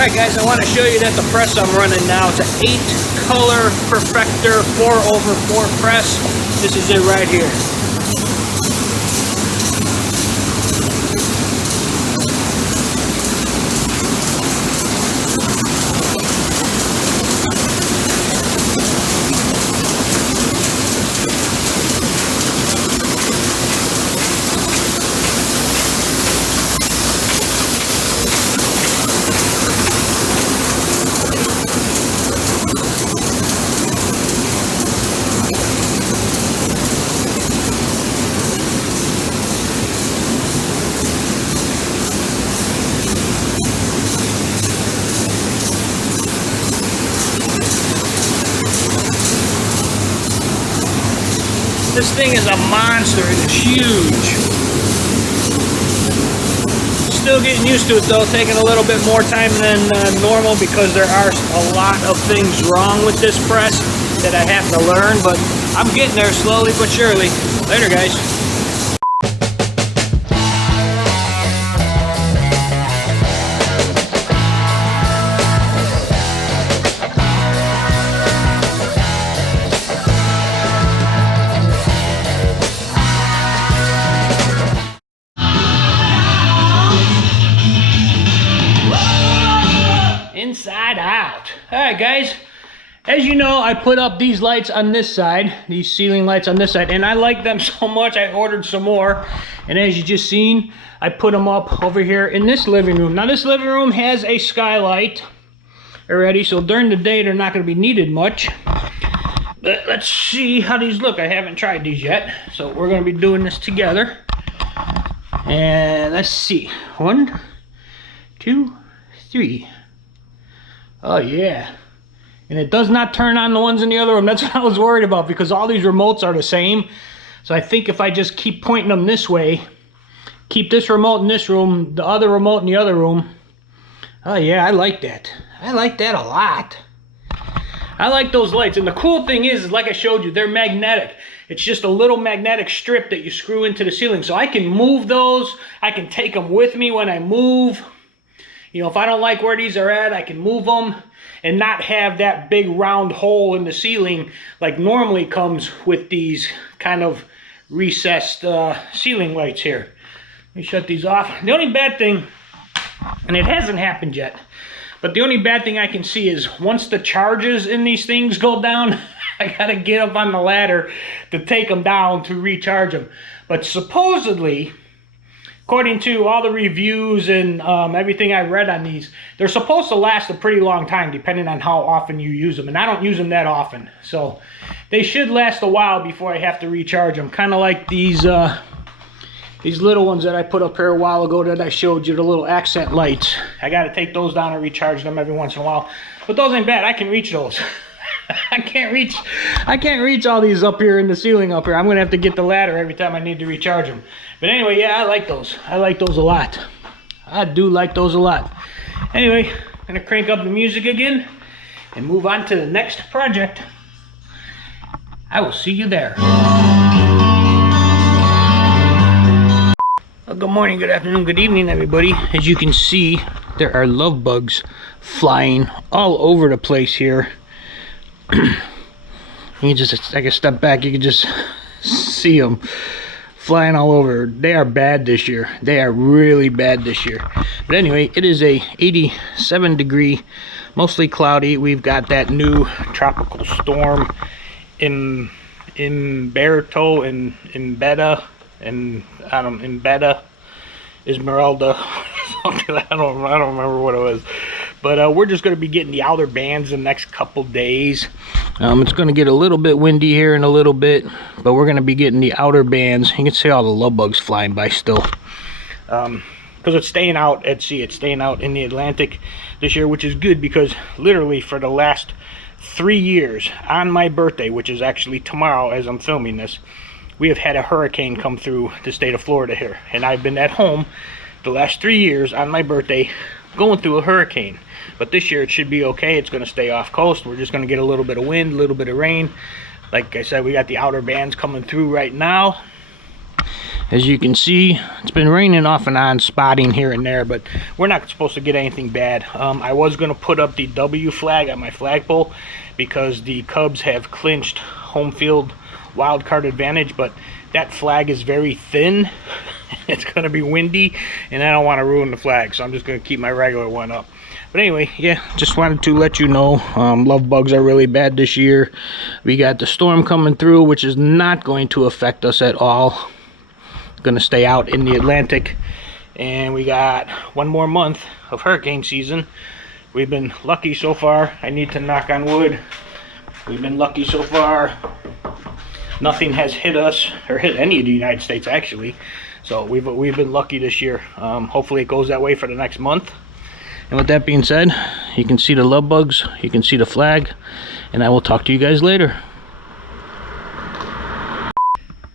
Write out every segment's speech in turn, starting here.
Alright guys, I want to show you that the press I'm running now, it's an 8-color Perfector 4/4 press. This is it right here. This thing is a monster. It's huge. Still getting used to it though, taking a little bit more time than normal because there are a lot of things wrong with this press that I have to learn, but I'm getting there slowly but surely. Later guys. Inside out. Alright guys, as you know, I put up these lights on this side, these ceiling lights on this side, and I like them so much I ordered some more. And as you just seen, I put them up over here in this living room. Now this living room has a skylight already, so during the day they're not going to be needed much. But let's see how these look. I haven't tried these yet, so we're going to be doing this together. And let's see, 1, 2, 3. Oh yeah, and it does not turn on the ones in the other room. That's what I was worried about because all these remotes are the same. So I think if I just keep pointing them this way, keep this remote in this room, the other remote in the other room. Oh yeah, I like that. I like that a lot. I like those lights. And the cool thing is like I showed you, they're magnetic. It's just a little magnetic strip that you screw into the ceiling. So I can move those. I can take them with me when I move. You know, if I don't like where these are at, I can move them and not have that big round hole in the ceiling like normally comes with these kind of recessed ceiling lights here. Let me shut these off. The only bad thing, and it hasn't happened yet, but the only bad thing I can see is once the charges in these things go down, I gotta get up on the ladder to take them down to recharge them. But supposedly, according to all the reviews and everything I read on these, they're supposed to last a pretty long time depending on how often you use them. And I don't use them that often. So they should last a while before I have to recharge them. Kind of like these little ones that I put up here a while ago that I showed you, the little accent lights. I got to take those down and recharge them every once in a while. But those ain't bad. I can reach those. I can't reach all these up here in the ceiling up here. I'm gonna have to get the ladder every time I need to recharge them. But anyway, yeah, I like those. I like those a lot. I do like those a lot. Anyway, I'm gonna crank up the music again and move on to the next project. I will see you there. Well, good morning, good afternoon, good evening, everybody. As you can see, there are love bugs flying all over the place here. You can just take a step back, you can just see them flying all over. They are bad this year. They are really bad this year. But anyway, it is a 87 degree, mostly cloudy. We've got that new tropical storm Umberto and Beta and Beta Esmeralda. I don't remember what it was. But we're just going to be getting the outer bands in the next couple days. It's going to get a little bit windy here in a little bit, but we're going to be getting the outer bands. You can see all the love bugs flying by still. Because it's staying out at sea. It's staying out in the Atlantic this year, which is good because literally for the last 3 years, on my birthday, which is actually tomorrow as I'm filming this, we have had a hurricane come through the state of Florida here. And I've been at home the last 3 years on my birthday going through a hurricane. But this year it should be okay. It's going to stay off coast. We're just going to get a little bit of wind, a little bit of rain. Like I said, we got the outer bands coming through right now. As you can see, it's been raining off and on, spotting here and there, but we're not supposed to get anything bad. I was going to put up the W flag on my flagpole because the Cubs have clinched home field wild card advantage, but that flag is very thin. It's going to be windy, and I don't want to ruin the flag, so I'm just going to keep my regular one up. But anyway, yeah, just wanted to let you know, love bugs are really bad this year. We got the storm coming through, which is not going to affect us at all. Going to stay out in the Atlantic, and we got one more month of hurricane season. We've been lucky so far. I need to knock on wood. We've been lucky so far. Nothing has hit us, or hit any of the United States actually. So we've been lucky this year. Hopefully it goes that way for the next month. And with that being said, you can see the love bugs, you can see the flag, and I will talk to you guys later.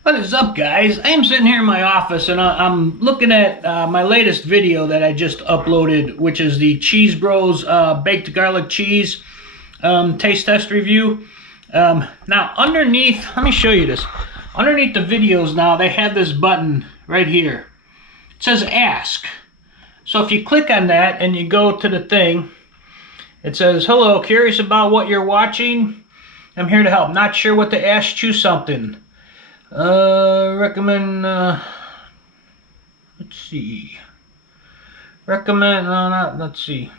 What is up, guys? I am sitting here in my office, and I'm looking at my latest video that I just uploaded, which is the Cheese Bros baked garlic cheese taste test review. Now underneath, let me show you this. Underneath the videos now, they have this button right here. It says ask. So if you click on that and you go to the thing, it says, hello, curious about what you're watching? I'm here to help. Not sure what to ask, choose something. Recommend, let's see. Recommend, no, not, let's see.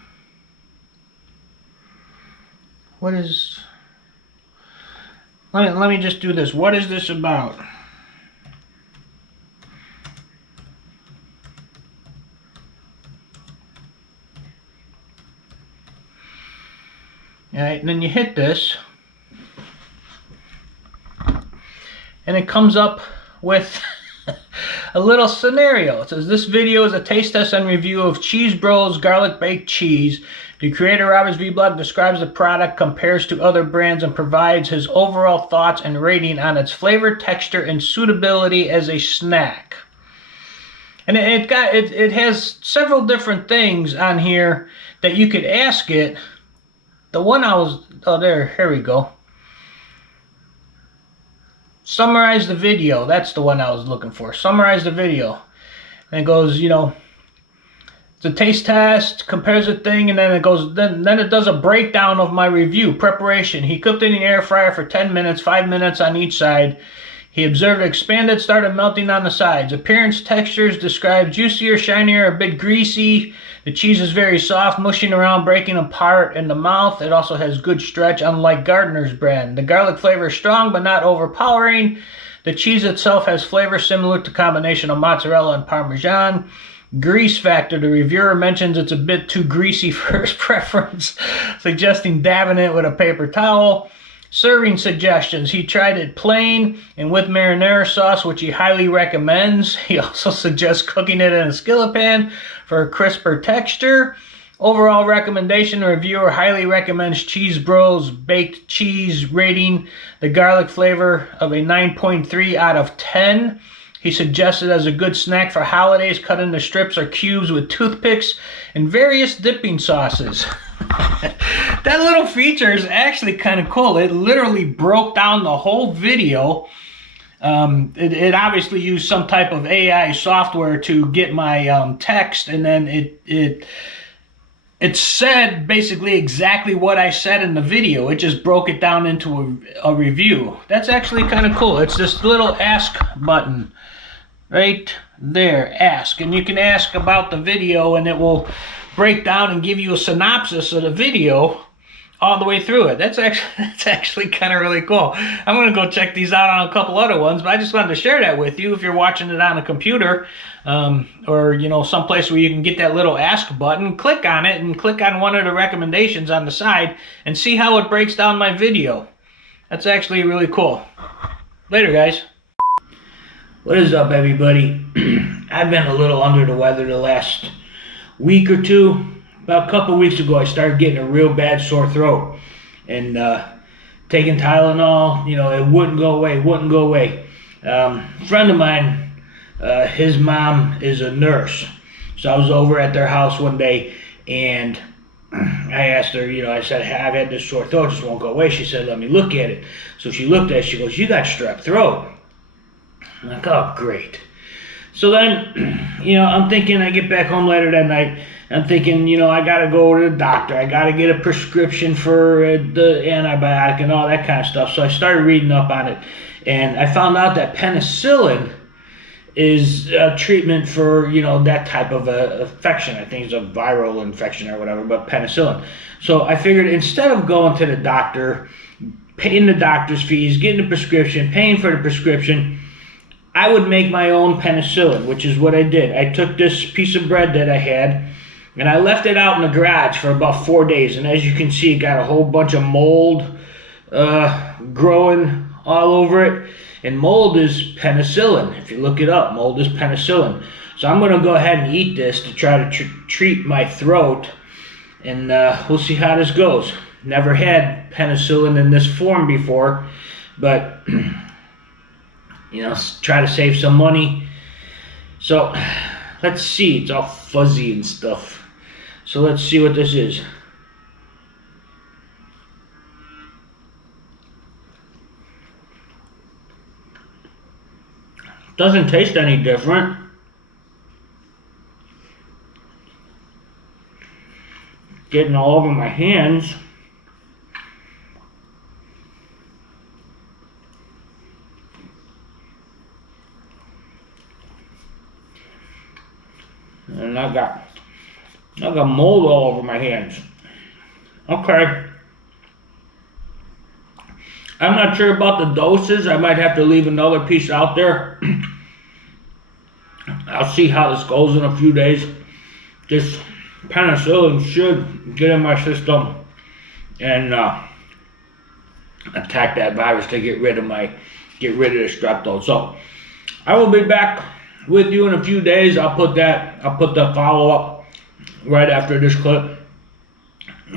What is, let me just do this. What is this about? Alright, and then you hit this, and it comes up with a little scenario. It says, this video is a taste test and review of Cheese Bros garlic baked cheese. The creator, Robert's vlog, describes the product, compares to other brands, and provides his overall thoughts and rating on its flavor, texture, and suitability as a snack. And it has several different things on here that you could ask it. The one I was, oh there, here we go. Summarize the video. That's the one I was looking for. Summarize the video. And it goes, you know, it's a taste test, compares a thing, and then it goes, then it does a breakdown of my review. Preparation. He cooked in the air fryer for 10 minutes, 5 minutes on each side. He observed it expanded, started melting on the sides. Appearance, textures, described juicier, shinier, a bit greasy. The cheese is very soft, mushing around, breaking apart in the mouth. It also has good stretch, unlike Gardner's brand. The garlic flavor is strong, but not overpowering. The cheese itself has flavor similar to combination of mozzarella and Parmesan. Grease factor. The reviewer mentions it's a bit too greasy for his preference, suggesting dabbing it with a paper towel. Serving suggestions. He tried it plain and with marinara sauce, which he highly recommends. He also suggests cooking it in a skillet pan for a crisper texture. Overall recommendation, the reviewer highly recommends Cheese Bros baked cheese, rating the garlic flavor of a 9.3 out of 10. He suggests it as a good snack for holidays, cut into strips or cubes with toothpicks and various dipping sauces. That little feature is actually kind of cool. It literally broke down the whole video. It obviously used some type of AI software to get my text, and then it said basically exactly what I said in the video. It just broke it down into a review. That's actually kind of cool. It's this little ask button right there, ask, and you can ask about the video, and it will break down and give you a synopsis of the video all the way through it. That's actually kind of really cool. I'm going to go check these out on a couple other ones, but I just wanted to share that with you. If you're watching it on a computer, or you know, someplace where you can get that little ask button, click on it and click on one of the recommendations on the side and see how it breaks down my video. That's actually really cool. Later, guys. What is up, everybody? I've been a little under the weather the last week or two. About a couple weeks ago, I started getting a real bad sore throat, and taking Tylenol, you know, it wouldn't go away. Friend of mine, his mom is a nurse, so I was over at their house one day, and I asked her, you know, I said, I've had this sore throat, just won't go away. She said, let me look at it. So she looked at it, she goes, you got strep throat. I'm like, oh, great. So then, I'm thinking I get back home later that night. I'm thinking, I got to go to the doctor. I got to get a prescription for the antibiotic and all that kind of stuff. So I started reading up on it. And I found out that penicillin is a treatment for, that type of infection. I think it's a viral infection or whatever, but penicillin. So I figured instead of going to the doctor, paying the doctor's fees, getting the prescription, paying for the prescription, I would make my own penicillin, which is what I did. I took this piece of bread that I had, and I left it out in the garage for about 4 days. And as you can see, it got a whole bunch of mold growing all over it. And mold is penicillin. If you look it up, mold is penicillin. So I'm going to go ahead and eat this to try to treat my throat. And we'll see how this goes. Never had penicillin in this form before, but try to save some money. So let's see. It's all fuzzy and stuff. So let's see what this is. Doesn't taste any different. Getting all over my hands. And I got mold all over my hands. Okay. I'm not sure about the doses. I might have to leave another piece out there. I'll see how this goes in a few days. This penicillin should get in my system and attack that virus to get rid of the strep though. So I will be back with you in a few days. I'll put the follow-up right after this clip.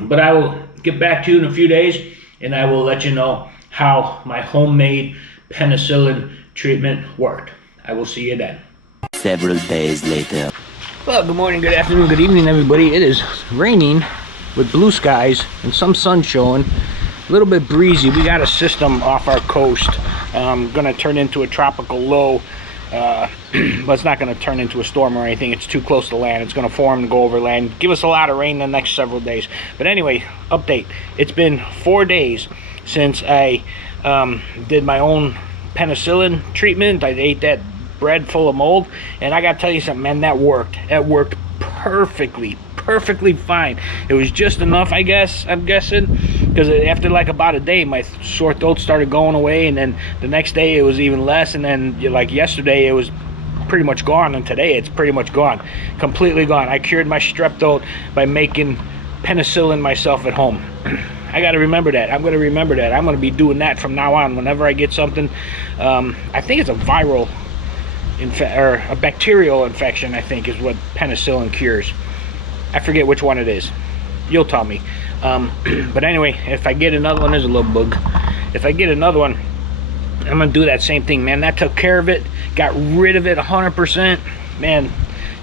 But I will get back to you in a few days, and I will let you know how my homemade penicillin treatment worked. I will see you then. Several days later. Well, good morning, good afternoon, good evening, everybody. It is raining with blue skies and some sun showing. A little bit breezy. We got a system off our coast. Gonna turn into a tropical low. But it's not going to turn into a storm or anything. It's too close to land. It's going to form and go over land, give us a lot of rain the next several days. But anyway, update. It's been 4 days since I did my own penicillin treatment. I ate that bread full of mold, and I got to tell you something, man, that worked. That worked perfectly fine. It was just enough, I guess, I'm guessing, because after like about a day my sore throat started going away, and then the next day it was even less, and then like yesterday it was pretty much gone, and today it's pretty much gone, completely gone. I cured my strep throat by making penicillin myself at home. I got to remember that. I'm going to remember that. I'm going to be doing that from now on whenever I get something. I think it's a viral or a bacterial infection, I think, is what penicillin cures. I forget which one it is. You'll tell me. But anyway, if I get another one, there's a little bug. If I get another one, I'm gonna do that same thing, man. That took care of it, got rid of it 100%. Man,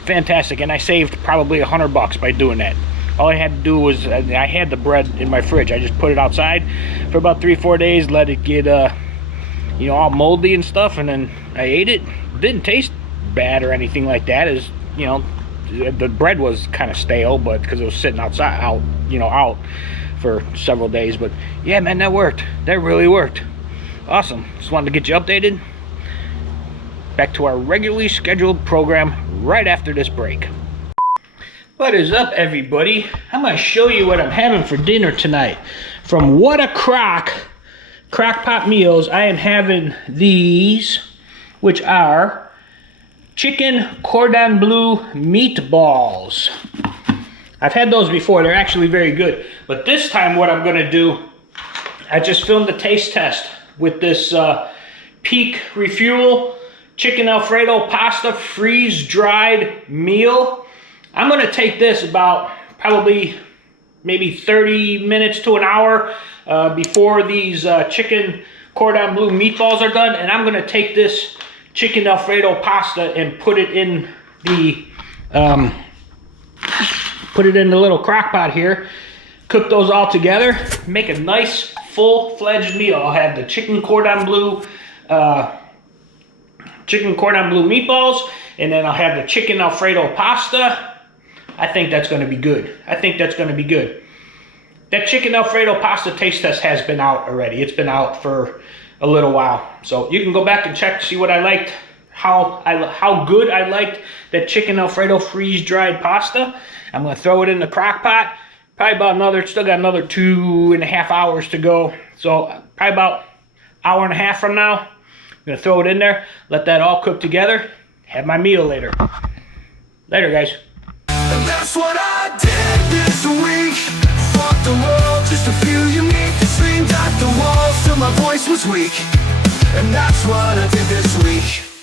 fantastic. And I saved probably $100 by doing that. All I had to do was, I had the bread in my fridge. I just put it outside for about 3-4 days, let it get all moldy and stuff, and then I ate it. Didn't taste bad or anything like that. As the bread was kind of stale, but because it was sitting out for several days. But yeah, man, that worked. That really worked. Awesome. Just wanted to get you updated. Back to our regularly scheduled program right after this break. What is up, everybody? I'm gonna show you what I'm having for dinner tonight. From What a Crock-Pot Meals, I am having these, which are chicken cordon bleu meatballs. I've had those before. They're actually very good. But this time what I'm going to do, I just filmed a taste test with this Peak Refuel chicken Alfredo pasta freeze-dried meal. I'm going to take this about probably maybe 30 minutes to an hour before these chicken cordon bleu meatballs are done, and I'm going to take this chicken Alfredo pasta and put it in the little crock pot here. Cook those all together, make a nice full-fledged meal. I'll have the chicken cordon bleu meatballs, And then I'll have the chicken Alfredo pasta. I think that's gonna be good. I think that's gonna be good. That chicken Alfredo pasta taste test has been out already. It's been out for a little while. So you can go back and check to see what I liked, how good I liked that chicken Alfredo freeze-dried pasta. I'm gonna throw it in the crock pot. Probably about another, still got another 2.5 hours to go. So probably about hour and a half from now, I'm gonna throw it in there, let that all cook together, have my meal later. Later, guys. And that's what I did this week. Fuck the world, just a few unique. Screamed at the walls till my voice was weak. And that's what I did this week.